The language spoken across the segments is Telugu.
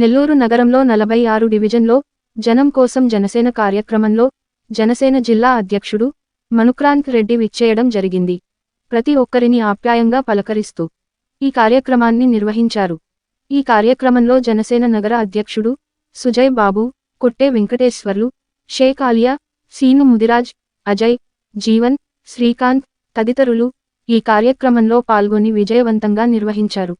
నెల్లూరు నగరంలో నలభై ఆరు డివిజన్లో జనం కోసం జనసేన కార్యక్రమంలో జనసేన జిల్లా అధ్యక్షుడు మనుక్రాంత్ రెడ్డి విచ్చేయడం జరిగింది ప్రతి ఒక్కరిని ఆప్యాయంగా పలకరిస్తూ ఈ కార్యక్రమాన్ని నిర్వహించారు ఈ కార్యక్రమంలో జనసేన నగర అధ్యక్షుడు సుజయ్ బాబు కొట్టే వెంకటేశ్వర్లు షేక్ ఆలియా సీను ముదిరాజ్ అజయ్ జీవన్ శ్రీకాంత్ తదితరులు ఈ కార్యక్రమంలో పాల్గొని విజయవంతంగా నిర్వహించారు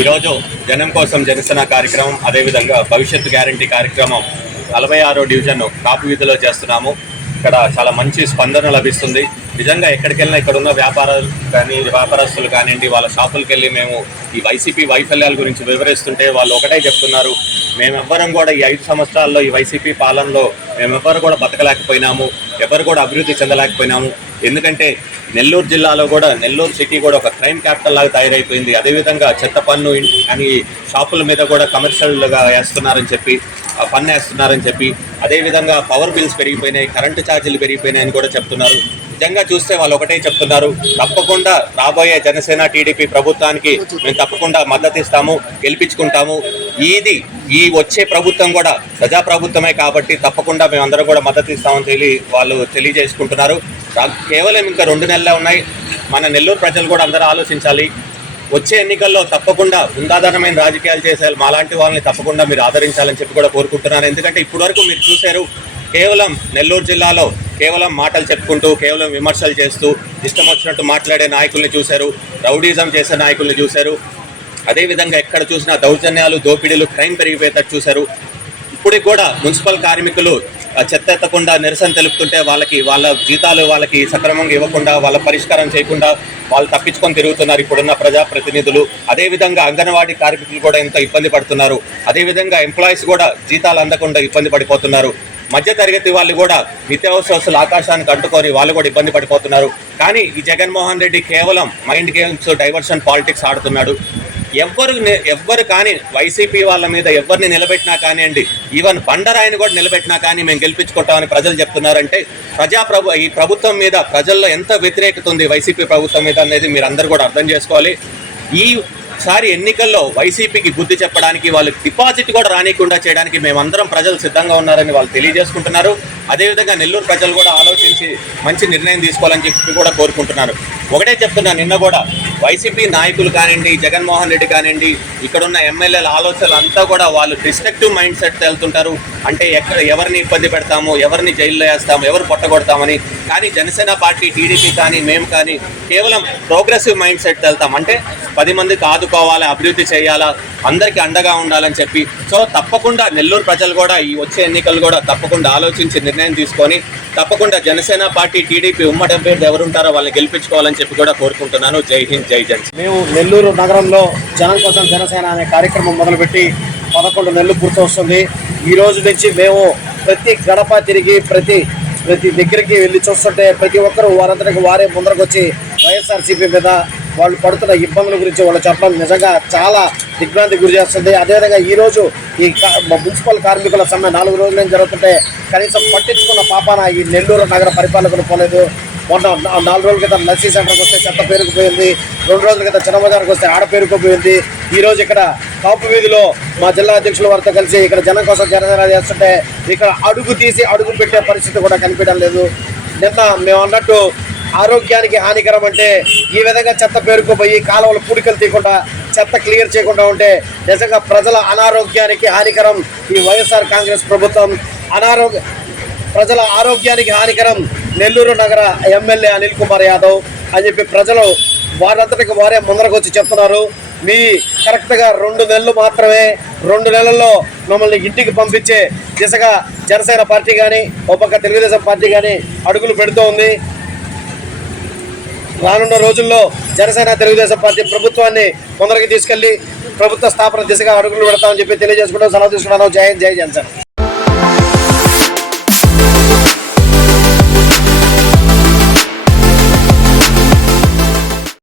ఈరోజు జనం కోసం జనసేన కార్యక్రమం అదేవిధంగా భవిష్యత్ గ్యారంటీ కార్యక్రమం నలభై ఆరో డివిజన్ కాపు వీధిలో చేస్తున్నాము ఇక్కడ చాలా మంచి స్పందన లభిస్తుంది నిజంగా ఎక్కడికెళ్ళినా ఇక్కడ ఉన్న వ్యాపారాలు కానీ వ్యాపారస్తులు కానివ్వండి వాళ్ళ షాపులకు వెళ్ళి మేము ఈ వైసీపీ వైఫల్యాల గురించి వివరిస్తుంటే వాళ్ళు ఒకటే చెప్తున్నారు మేమెవ్వరం కూడా ఈ ఐదు సంవత్సరాల్లో ఈ వైసీపీ పాలనలో మేమెవ్వరు కూడా బతకలేకపోయినాము ఎవరు కూడా అభివృద్ధి చెందలేకపోయినాము ఎందుకంటే నెల్లూరు జిల్లాలో కూడా నెల్లూరు సిటీ కూడా ఒక క్రైమ్ క్యాపిటల్ లాగా తయారైపోయింది అదేవిధంగా చెత్త పన్ను అని షాపుల మీద కూడా కమర్షియల్గా వేస్తున్నారని చెప్పి పన్ను వేస్తున్నారని చెప్పి అదేవిధంగా పవర్ బిల్స్ పెరిగిపోయినాయి కరెంటు ఛార్జీలు పెరిగిపోయినాయని కూడా చెప్తున్నారు నిజంగా చూస్తే వాళ్ళు ఒకటే చెప్తున్నారు తప్పకుండా రాబోయే జనసేన టీడీపీ ప్రభుత్వానికి మేము తప్పకుండా మద్దతు ఇస్తాము గెలిపించుకుంటాము ఇది ఈ వచ్చే ప్రభుత్వం కూడా ప్రజాప్రభుత్వమే కాబట్టి తప్పకుండా మేమందరం కూడా మద్దతు ఇస్తామని తెలియ వాళ్ళు తెలియజేసుకుంటున్నారు కేవలం ఇంకా రెండు నెలలే ఉన్నాయి మన నెల్లూరు ప్రజలు కూడా అందరూ ఆలోచించాలి వచ్చే ఎన్నికల్లో తప్పకుండా ఉందాధారమైన రాజకీయాలు చేసే మాలాంటి వాళ్ళని తప్పకుండా మీరు ఆదరించాలని చెప్పి కూడా కోరుకుంటున్నారు ఎందుకంటే ఇప్పటివరకు మీరు చూశారు కేవలం నెల్లూరు జిల్లాలో కేవలం మాటలు చెప్పుకుంటూ కేవలం విమర్శలు చేస్తూ ఇష్టం వచ్చినట్టు మాట్లాడే నాయకుల్ని చూశారు రౌడీజం చేసే నాయకుల్ని చూశారు అదేవిధంగా ఎక్కడ చూసినా దౌర్జన్యాలు దోపిడీలు క్రైమ్ పెరిగిపోయేటట్టు చూశారు ఇప్పటికి కూడా మున్సిపల్ కార్మికులు చెత్త ఎత్తకుండా నిరసన తెలుపుతుంటే వాళ్ళకి వాళ్ళ జీతాలు వాళ్ళకి సక్రమంగా ఇవ్వకుండా వాళ్ళ పరిష్కారం చేయకుండా వాళ్ళు తప్పించుకొని తిరుగుతున్నారు ఇప్పుడున్న ప్రజాప్రతినిధులు అదేవిధంగా అంగన్వాడీ కార్మికులు కూడా ఎంతో ఇబ్బంది పడుతున్నారు అదేవిధంగా ఎంప్లాయీస్ కూడా జీతాలు అందకుండా ఇబ్బంది పడిపోతున్నారు మధ్యతరగతి వాళ్ళు కూడా నిత్యావసరస్తులు ఆకాశానికి అంటుకొని వాళ్ళు కూడా ఇబ్బంది పడిపోతున్నారు కానీ ఈ జగన్మోహన్ రెడ్డి కేవలం మైండ్ గేమ్స్ డైవర్షన్ పాలిటిక్స్ ఆడుతున్నాడు ఎవ్వరు ఎవ్వరు కానీ వైసీపీ వాళ్ళ మీద ఎవరిని నిలబెట్టినా కానివ్వండి ఈవెన్ బండరాయిని కూడా నిలబెట్టినా కానీ మేము గెలిపించుకుంటామని ప్రజలు చెప్తున్నారంటే ప్రజాప్రభు ఈ ప్రభుత్వం మీద ప్రజల్లో ఎంత వ్యతిరేకత ఉంది వైసీపీ ప్రభుత్వం మీద అనేది మీరు అందరూ కూడా అర్థం చేసుకోవాలి ఈ సారి ఎన్నికల్లో వైసీపీకి బుద్ధి చెప్పడానికి వాళ్ళు డిపాజిట్ కూడా రానియకుండా చేయడానికి మేమందరం ప్రజలు సిద్ధంగా ఉన్నారని వాళ్ళు తెలియజేసుకుంటున్నారు అదేవిధంగా నెల్లూరు ప్రజలు కూడా ఆలోచించి మంచి నిర్ణయం తీసుకోవాలని చెప్పి కూడా కోరుకుంటున్నారు ఒకటే చెప్తున్నా నిన్న కూడా వైసీపీ నాయకులు కానివ్వండి జగన్మోహన్ రెడ్డి కానివ్వండి ఇక్కడున్న ఎమ్మెల్యేల ఆలోచనలు అంతా కూడా వాళ్ళు డిస్ట్రక్టివ్ మైండ్ సెట్ వెళ్తుంటారు అంటే ఎక్కడ ఎవరిని ఇబ్బంది పెడతాము ఎవరిని జైల్లో వేస్తాము ఎవరు పొట్టగొడతామని కానీ జనసేన పార్టీ టీడీపీ కానీ మేము కానీ కేవలం ప్రోగ్రెసివ్ మైండ్ సెట్ వెళ్తాం అంటే పది మందికి ఆదుకోవాలి అభివృద్ధి చేయాలా అందరికీ అండగా ఉండాలని చెప్పి సో తప్పకుండా నెల్లూరు ప్రజలు కూడా ఈ వచ్చే ఎన్నికలు కూడా తప్పకుండా ఆలోచించి నిర్ణయం తీసుకొని తప్పకుండా జనసేన పార్టీ టీడీపీ ఉమ్మడి అభ్యర్థి ఎవరుంటారో వాళ్ళని గెలిపించుకోవాలని అని చెప్పి కూడా కోరుకుంటున్నాను జై హింద్ జై జన్ మేము నెల్లూరు నగరంలో జనం కోసం జనసేన అనే కార్యక్రమం మొదలుపెట్టి పదకొండు నెలలు పూర్తవస్తుంది ఈ రోజు నుంచి మేము ప్రతి గడప తిరిగి ప్రతి ప్రతి దగ్గరికి వెళ్ళి చూస్తుంటే ప్రతి ఒక్కరూ వారందరికి వారే ముందరకొచ్చి వైఎస్ఆర్సీపీ మీద వాళ్ళు పడుతున్న ఇబ్బందుల గురించి వాళ్ళు చెప్పడం నిజంగా చాలా దిగ్భ్రాంతి గురి చేస్తుంది అదేవిధంగా ఈరోజు ఈ మున్సిపల్ కార్మికుల సమ్మె నాలుగు రోజుల జరుగుతుంటే కనీసం పట్టించుకున్న పాపాన ఈ నెల్లూరు నగర పరిపాలకులు పోలేదు మొన్న నాలుగు రోజుల క్రితం నర్సీ సెంటర్కి వస్తే చెత్త పేరుకుపోయింది రెండు రోజుల క్రితం చిన్నబజార్కి వస్తే ఆడ పేరుకుపోయింది ఈరోజు ఇక్కడ కాపు వీధిలో మా జిల్లా అధ్యక్షుల వారితో కలిసి ఇక్కడ జనం కోసం జనసేన చేస్తుంటే ఇక్కడ అడుగు తీసి అడుగు పెట్టే పరిస్థితి కూడా కనిపించడం లేదు నిన్న మేము అన్నట్టు ఆరోగ్యానికి హానికరం అంటే ఈ విధంగా చెత్త పేరుకుపోయి కాలువలు పూడికలు తీయకుండా చెత్త క్లియర్ చేయకుండా ఉంటే నిజంగా ప్రజల అనారోగ్యానికి హానికరం ఈ వైఎస్ఆర్ కాంగ్రెస్ ప్రభుత్వం అనారోగ్య ప్రజల ఆరోగ్యానికి హానికరం నెల్లూరు నగర ఎమ్మెల్యే అనిల్ కుమార్ యాదవ్ అని చెప్పి ప్రజలు వారంతటికి వారే ముందరకు వచ్చి చెప్తున్నారు మీ కరెక్ట్గా రెండు నెలలు మాత్రమే రెండు నెలల్లో మమ్మల్ని ఇంటికి పంపించే దిశగా జనసేన పార్టీ కానీ ఒక పక్క తెలుగుదేశం పార్టీ కానీ అడుగులు పెడుతూ ఉంది రానున్న రోజుల్లో జనసేన తెలుగుదేశం పార్టీ ప్రభుత్వాన్ని ముందరికి తీసుకెళ్లి ప్రభుత్వ స్థాపన దిశగా అడుగులు పెడతామని చెప్పి తెలియజేసుకుంటూ సెలవు తీసుకుంటాను జై జై జనసేన